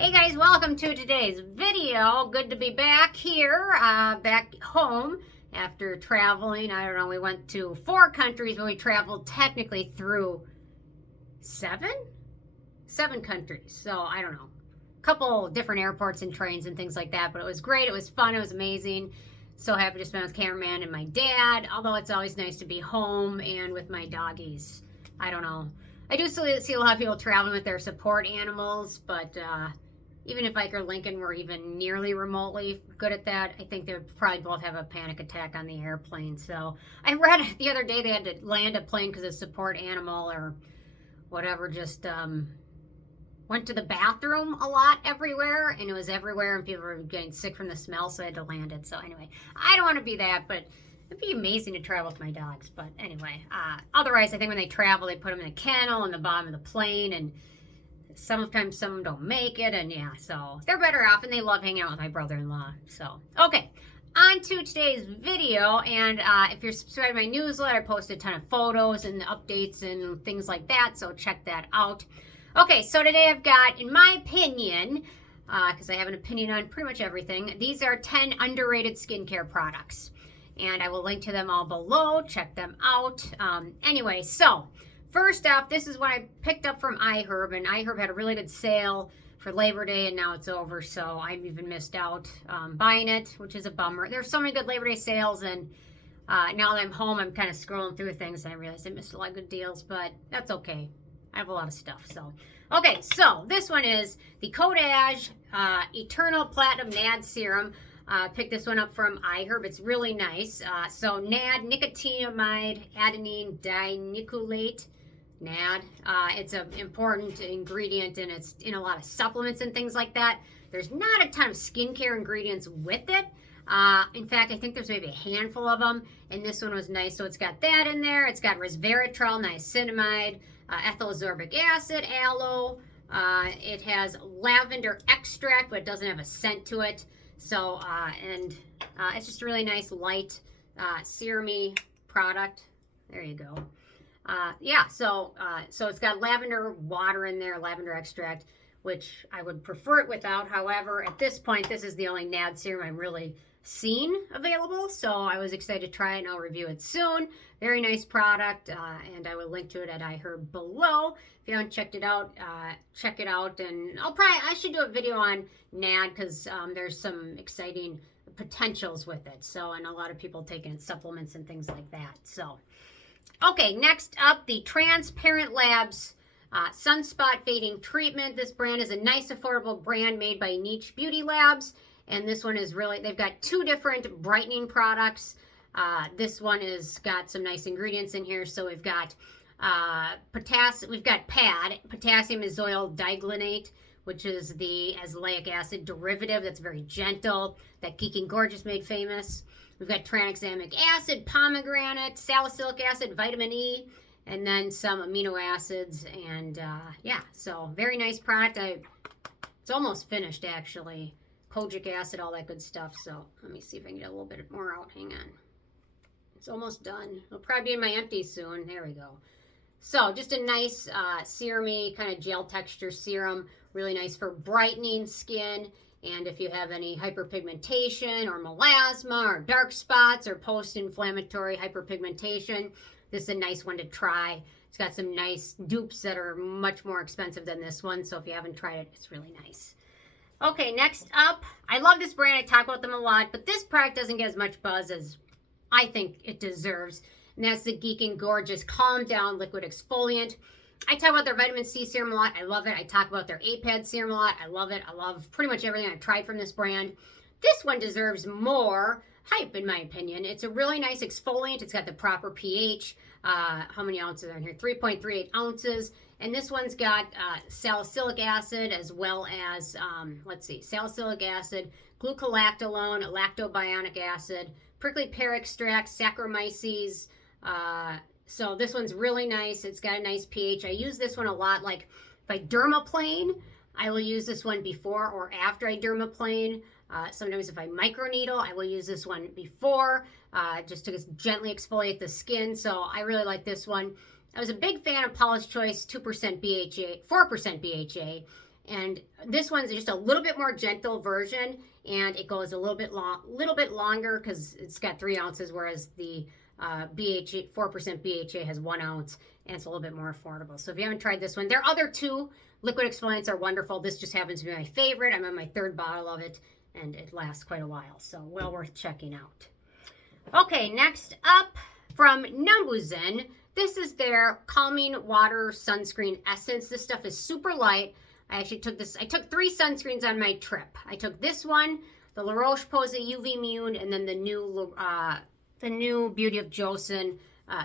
Hey guys, welcome to today's video. Good to be back here, back home after traveling. I don't know, we went to 4 countries, but we traveled technically through 7 countries. So I don't know, a couple different airports and trains and things like that, but it was great. It was fun. It was amazing. So happy to spend with cameraman and my dad, although it's always nice to be home and with my doggies. I don't know. I do see a lot of people traveling with their support animals, but even if Ike or Lincoln were even nearly remotely good at that, I think they would probably both have a panic attack on the airplane. So I read the other day they had to land a plane because a support animal or whatever just went to the bathroom a lot everywhere, and it was everywhere, and people were getting sick from the smell, so they had to land it. So anyway, I don't want to be that, but it'd be amazing to travel with my dogs. But anyway, otherwise, I think when they travel, they put them in a kennel in the bottom of the plane, and sometimes some of them don't make it, and yeah, so they're better off, and they love hanging out with my brother-in-law. So, okay, on to today's video, and if you're subscribed to my newsletter, I post a ton of photos and updates and things like that, so check that out. Okay, so today I've got, in my opinion, because I have an opinion on pretty much everything, these are 10 underrated skincare products, and I will link to them all below. Check them out. Anyway, so first off, this is what I picked up from iHerb, and iHerb had a really good sale for Labor Day, and now it's over, so I've even missed out buying it, which is a bummer. There's so many good Labor Day sales, and now that I'm home, I'm kind of scrolling through things, and I realized I missed a lot of good deals, but that's okay. I have a lot of stuff, so. Okay, so this one is the CodeAge Eternal Platinum NAD Serum. Picked this one up from iHerb. It's really nice. So NAD, nicotinamide adenine dinucleate. NAD. It's an important ingredient, and it's in a lot of supplements and things like that. There's not a ton of skincare ingredients with it. In fact, I think there's maybe a handful of them, and this one was nice. So it's got that in there. It's got resveratrol, niacinamide, ethyl ascorbic acid, aloe. It has lavender extract, but it doesn't have a scent to it. So, it's just a really nice, light, serum-y product. There you go. So it's got lavender water in there, lavender extract, which I would prefer it without. However, at this point, this is the only NAD serum I'm really seen available, so I was excited to try it, and I'll review it soon. Very nice product, and I will link to it at iHerb below. If you haven't checked it out, check it out, and I should do a video on NAD because there's some exciting potentials with it. So, and a lot of people taking supplements and things like that. So, okay, next up, the Transparent Labs Sunspot Fading Treatment. This brand is a nice, affordable brand made by Niche Beauty Labs. And this one is really, they've got 2 different brightening products. This one has got some nice ingredients in here. So we've got we've got PAD, potassium azoyl diglycinate, which is the azelaic acid derivative that's very gentle, that Geeking Gorgeous made famous. We've got tranexamic acid, pomegranate, salicylic acid, vitamin E, and then some amino acids. And yeah, so very nice product. It's almost finished, actually. Kojic acid, all that good stuff. So let me see if I can get a little bit more out. Hang on. It's almost done. It'll probably be in my empty soon. There we go. So just a nice serum-y kind of gel texture serum. Really nice for brightening skin. And if you have any hyperpigmentation or melasma or dark spots or post-inflammatory hyperpigmentation, this is a nice one to try. It's got some nice dupes that are much more expensive than this one. So if you haven't tried it, it's really nice. Okay, next up, I love this brand. I talk about them a lot, but this product doesn't get as much buzz as I think it deserves, and that's the Geeking Gorgeous Calm Down Liquid Exfoliant. I talk about their vitamin C serum a lot. I love it. I talk about their APAD serum a lot. I love it. I love pretty much everything I've tried from this brand. This one deserves more hype, in my opinion. It's a really nice exfoliant. It's got the proper pH. How many ounces are in here? 3.38 ounces. And this one's got salicylic acid as well as, salicylic acid, glucolactolone, lactobionic acid, prickly pear extract, Saccharomyces. So this one's really nice. It's got a nice pH. I use this one a lot. Like if I dermaplane, I will use this one before or after I dermaplane. Sometimes if I microneedle, I will use this one before just to gently exfoliate the skin. So I really like this one. I was a big fan of Paula's Choice 2% BHA, 4% BHA, And this one's just a little bit more gentle version, and it goes a little bit longer because it's got 3 ounces, whereas the BHA 4% BHA has 1 ounce, and it's a little bit more affordable. So if you haven't tried this one, their other 2 liquid exfoliants are wonderful. This just happens to be my favorite. I'm on my 3rd bottle of it, and it lasts quite a while, so well worth checking out. Okay, next up from Numbuzin, this is their Calming Water Sunscreen Essence. This stuff is super light. I took 3 sunscreens on my trip. I took this one, the La Roche-Posay UV Immune, and then the new Beauty of Joseon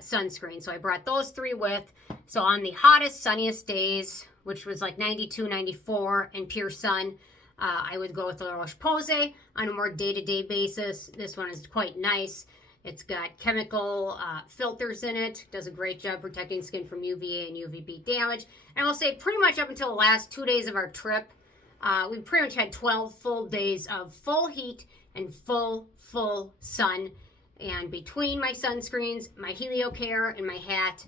sunscreen. So I brought those 3 with. So on the hottest, sunniest days, which was like 92, 94 in pure sun, I would go with the La Roche-Posay. On a more day-to-day basis, this one is quite nice. It's got chemical filters in it. Does a great job protecting skin from UVA and UVB damage. And I will say pretty much up until the last 2 days of our trip, we pretty much had 12 full days of full heat and full sun. And between my sunscreens, my HelioCare, and my hat,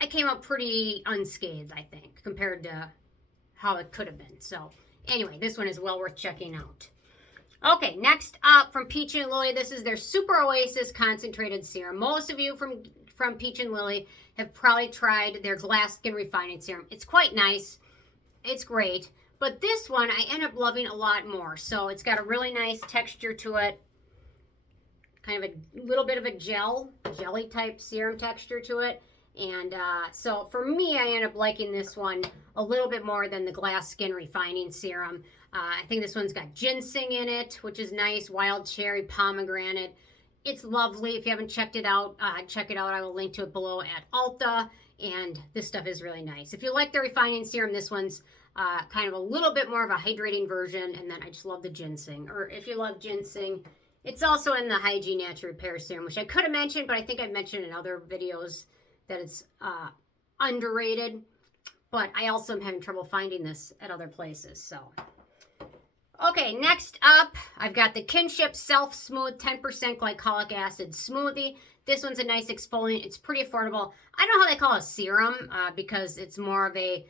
I came out pretty unscathed, I think, compared to how it could have been. So anyway, this one is well worth checking out. Okay, next up from Peach and Lily, this is their Super Oasis Concentrated Serum. Most of you from Peach and Lily have probably tried their Glass Skin Refining Serum. It's quite nice. It's great. But this one I end up loving a lot more. So it's got a really nice texture to it. Kind of a little bit of a jelly type serum texture to it. And so for me, I end up liking this one a little bit more than the Glass Skin Refining Serum. I think this one's got ginseng in it, which is nice, wild cherry, pomegranate. It's lovely. If you haven't checked it out, check it out. I will link to it below at Ulta, and this stuff is really nice. If you like the Refining Serum, this one's kind of a little bit more of a hydrating version, and then I just love the ginseng. Or if you love ginseng, it's also in the Hygiene Natural Repair Serum, which I could have mentioned, but I think I've mentioned in other videos that it's underrated. But I also am having trouble finding this at other places, so... Okay, next up, I've got the Kinship Self Smooth 10% Glycolic Acid Smoothie. This one's a nice exfoliant. It's pretty affordable. I don't know how they call it serum because it's more of a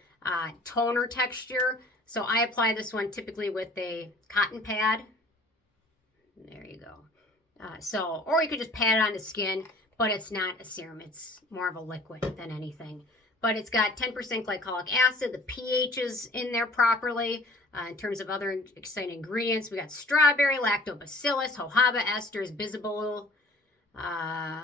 toner texture. So I apply this one typically with a cotton pad. There you go. Or you could just pat it on the skin, but it's not a serum. It's more of a liquid than anything. But it's got 10% glycolic acid. The pH is in there properly. In terms of other exciting ingredients, we got strawberry, lactobacillus, jojoba esters, bisabolol.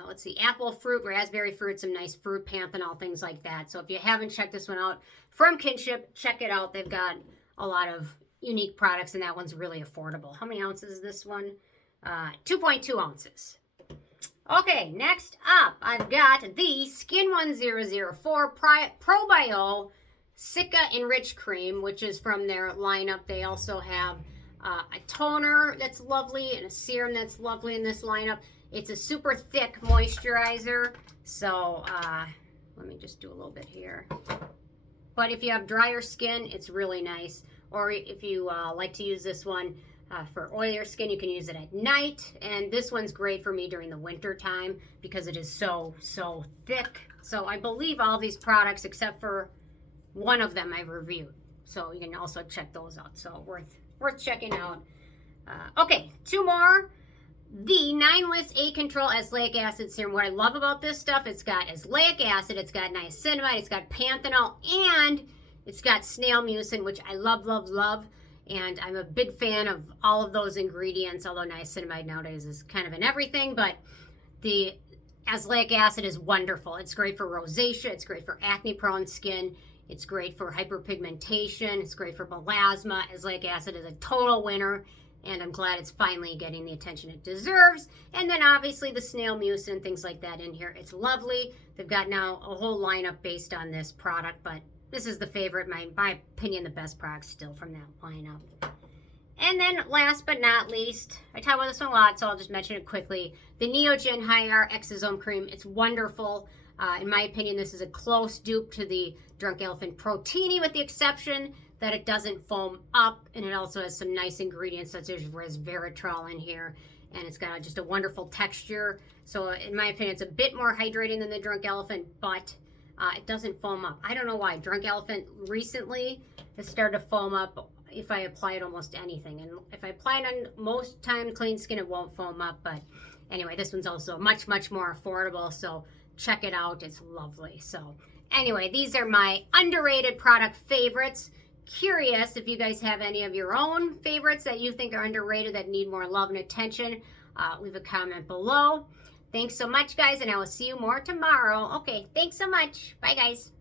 Let's see, apple fruit, raspberry fruit, some nice fruit, panthenol, things like that. So if you haven't checked this one out from Kinship, check it out. They've got a lot of unique products, and that one's really affordable. How many ounces is this one? 2.2 ounces. Okay, next up, I've got the Skin 1004 Probio Cica Enrich Cream, which is from their lineup. They also have a toner that's lovely and a serum that's lovely in this lineup. It's a super thick moisturizer, so let me just do a little bit here. But if you have drier skin, it's really nice. Or if you like to use this one for oilier skin, you can use it at night. And this one's great for me during the winter time because it is so thick. So I believe all these products, except for one of them, I've reviewed. So you can also check those out. So worth checking out. Okay, 2 more. The Nineless A-Control Azelaic Acid Serum. What I love about this stuff, it's got azelaic acid, it's got niacinamide, it's got panthenol, and it's got snail mucin, which I love. And I'm a big fan of all of those ingredients, although niacinamide nowadays is kind of in everything. But the azelaic acid is wonderful. It's great for rosacea. It's great for acne-prone skin. It's great for hyperpigmentation. It's great for melasma. Azelaic acid is a total winner, and I'm glad it's finally getting the attention it deserves. And then obviously the snail mucin, things like that in here. It's lovely. They've got now a whole lineup based on this product, but this is the favorite, my opinion, the best product still from that lineup. And then last but not least, I talk about this one a lot, so I'll just mention it quickly. The Neogen High-R Exosome Cream. It's wonderful. In my opinion, this is a close dupe to the Drunk Elephant Protini, with the exception that it doesn't foam up, and it also has some nice ingredients such as resveratrol in here, and it's got just a wonderful texture. So in my opinion, it's a bit more hydrating than the Drunk Elephant, but it doesn't foam up. I don't know why. Drunk Elephant recently This started to foam up if I apply it almost anything. And if I apply it on most time clean skin, it won't foam up. But anyway, this one's also much, much more affordable. So check it out. It's lovely. So anyway, these are my underrated product favorites. Curious if you guys have any of your own favorites that you think are underrated that need more love and attention. Leave a comment below. Thanks so much, guys, and I will see you more tomorrow. Okay, thanks so much. Bye, guys.